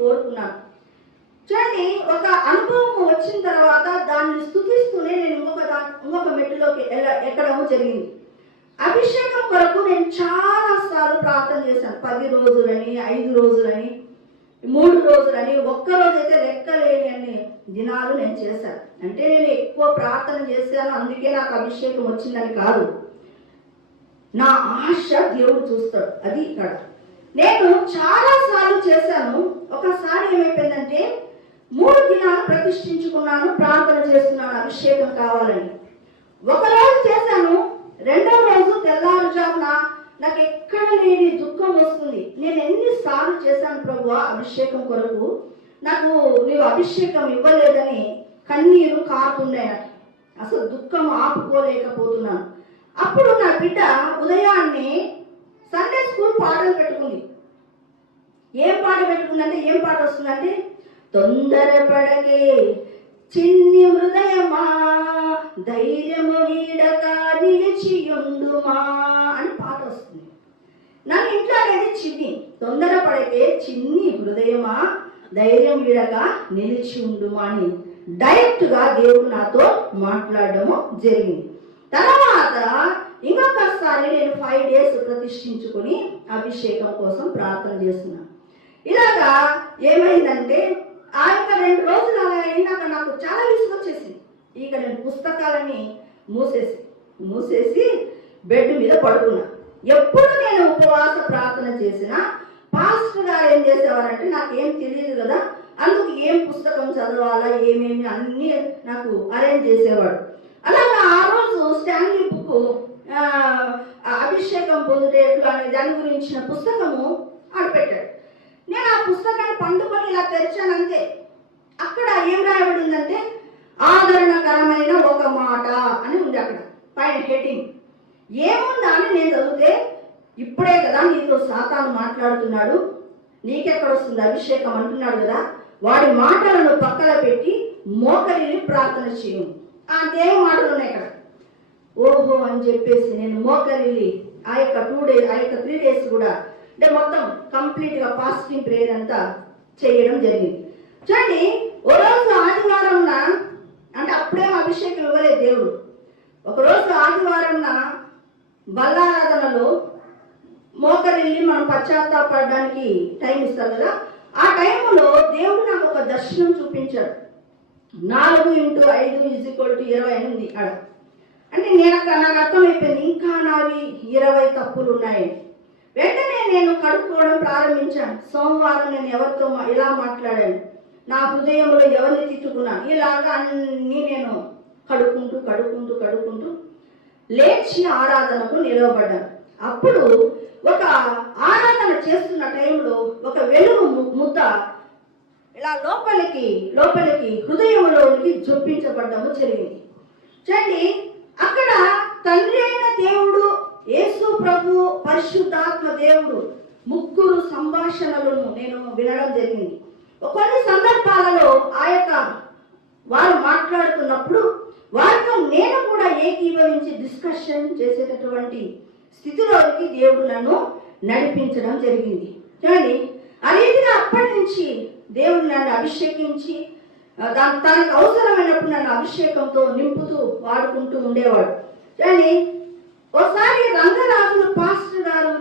కోరుకున్నాను. చూడండి ఒక అనుభవం వచ్చిన తర్వాత దాన్ని స్థుతిస్తూనే నేను ఇంకొక దా ఇంకొక మెట్టులోకి ఎల్ల ఎక్కడము జరిగింది. అభిషేకం కొరకు నేను చాలా సార్లు ప్రార్థన చేశాను. పది రోజులని ఐదు రోజులని మూడు రోజులని ఒక్కరోజు అయితే లెక్కలేని అన్ని దినాలు నేను చేశాను. అంటే నేను ఎక్కువ ప్రార్థన చేశాను అందుకే నాకు అభిషేకం వచ్చిందని కాదు. నా ఆశ దేవుడు చూస్తాడు. అది ఇక్కడ. నేను చాలా సార్లు చేశాను ఒకసారి ఏమైపోయిందంటే మూడు దినాలు ప్రతిష్ఠించుకున్నాను ప్రార్థన చేస్తున్నాను అభిషేకం కావాలని. ఒకరోజు చేశాను రెండవ రోజు తెల్లారుజామున నాకు ఎక్కడ లేని దుఃఖం వస్తుంది. నేను ఎన్నిసార్లు చేశాను ప్రభు అభిషేకం కొరకు. నాకు నీవు అభిషేకం ఇవ్వలేదని కన్నీరు కారుతున్నాయి అసలు దుఃఖం ఆపుకోలేకపోతున్నాను. అప్పుడు నా బిడ్డ ఉదయాన్నే సండే స్కూల్ పాటలు పెట్టుకుంది. ఏం పాట పెట్టుకుందంటే ఏం పాట వస్తుందంటే తొందరపడకే చిన్ని హృదయమా ధైర్యము వీడక నిలిచియుండుమా అని పాట వస్తుంది. నన్ను ఇంట్లో అనేది చిన్ని తొందరపడకే చిన్ని హృదయమా ధైర్యం వీడక నిలిచి ఉండుమా అని డైరెక్ట్గా దేవుడు నాతో మాట్లాడడము జరిగింది. తర్వాత ఇంకొకసారి నేను ఫైవ్ డేస్ ప్రతిష్ఠించుకొని అభిషేకం కోసం ప్రార్థన చేస్తున్నాను ఇలాగా ఏమైందంటే ఆ యొక్క రెండు రోజులు అలా అయినాక నాకు చాలా విసుగొచ్చేసింది ఇక నేను పుస్తకాలని మూసేసి మూసేసి బెడ్ మీద పడుకున్నా. ఎప్పుడు నేను ఉపవాస ప్రార్థన చేసినా పాస్టర్ గారు ఏం చేసేవారంటే నాకు ఏం తెలియదు కదా అందుకు ఏం పుస్తకం చదవాలా ఏమేమి అన్నీ నాకు అరేంజ్ చేసేవాడు. అలాగే ఆ రోజు స్టాన్లీ బుక్ అభిషేకం పొందుటేట్లు అనే దాని గురించిన పుస్తకము ఆడపెట్టాడు నేను ఆ పుస్తకాన్ని పండుకొని ఇలా తెరిచాను అంతే అక్కడ ఏం రాయబడి ఉందంటే ఆదరణకరమైన ఒక మాట అని ఉంది అక్కడ పైన హెడ్డింగ్ ఏముందా అని నేను చదివితే ఇప్పుడే కదా నీతో సాతాను మాట్లాడుతున్నాడు. నీకెక్కడ వస్తుంది అభిషేకం అంటున్నాడు కదా. వాడి మాటలను పక్కన పెట్టి మోకరిని ప్రార్థన చేయు అంతే మాటలు ఉన్నాయి ఇక్కడ. ఓహో అని చెప్పేసి నేను మోకరిల్లి ఆ యొక్క టూ డేస్ ఆ యొక్క త్రీ డేస్ కూడా అంటే మొత్తం కంప్లీట్గా ఫాస్టింగ్ ప్రేయర్ అంతా చేయడం జరిగింది. చూడండి ఓ రోజు ఆదివారంన అంటే అప్పుడేం అభిషేకం ఇవ్వలేదు దేవుడు. ఒకరోజు ఆదివారంన బల్లారాధనలో మోకరిల్లి మనం పశ్చాత్తాపడడానికి టైం ఇస్తారు కదా? ఆ టైంలో దేవుడు నాకు ఒక దర్శనం చూపించాడు. నాలుగు ఇంటూ ఐదు ఈజ్ ఈక్వల్ టు ఇరవై ఎనిమిది ఉంది అంటే నేను అక్కడ నాకు అర్థమైపోయింది ఇంకా నావి ఇరవై తప్పులు ఉన్నాయి వెంటనే నేను కడుక్కోవడం ప్రారంభించాను. సోమవారం నేను ఎవరితో ఇలా మాట్లాడాను. నా హృదయంలో ఎవరిని తిట్టుకున్నాను? ఇలాగా అన్నీ నేను కడుక్కుంటూ కడుక్కుంటూ కడుక్కుంటూ లేచి ఆరాధనకు నిలవబడ్డాను అప్పుడు ఒక ఆరాధన చేస్తున్న టైంలో ఒక వెలుగు ముద్ద ఇలా లోపలికి లోపలికి హృదయంలోనికి జొప్పించబడ్డము జరిగింది. చూడండి అక్కడ తండ్రి అయిన దేవుడు యేసు ప్రభు పరిశుద్ధాత్మ దేవుడు ముగ్గురు సంభాషణలను నేను వినడం జరిగింది. కొన్ని సందర్భాలలో ఆ యొక్క వారు మాట్లాడుతున్నప్పుడు వారితో నేను ఏకీభవించి డిస్కషన్ చేసేటటువంటి స్థితిలోకి దేవుడు నన్ను నడిపించడం జరిగింది. చూడండి ఆ రీతిగా అప్పటి నుంచి దేవుడు నన్ను అభిషేకించి దాని తనకు అవసరమైనప్పుడు నన్ను అభిషేకంతో నింపుతూ వాడుకుంటూ ఉండేవాడు. చూడండి ఒకసారి రంగరాజులు పాస్టర్ గారు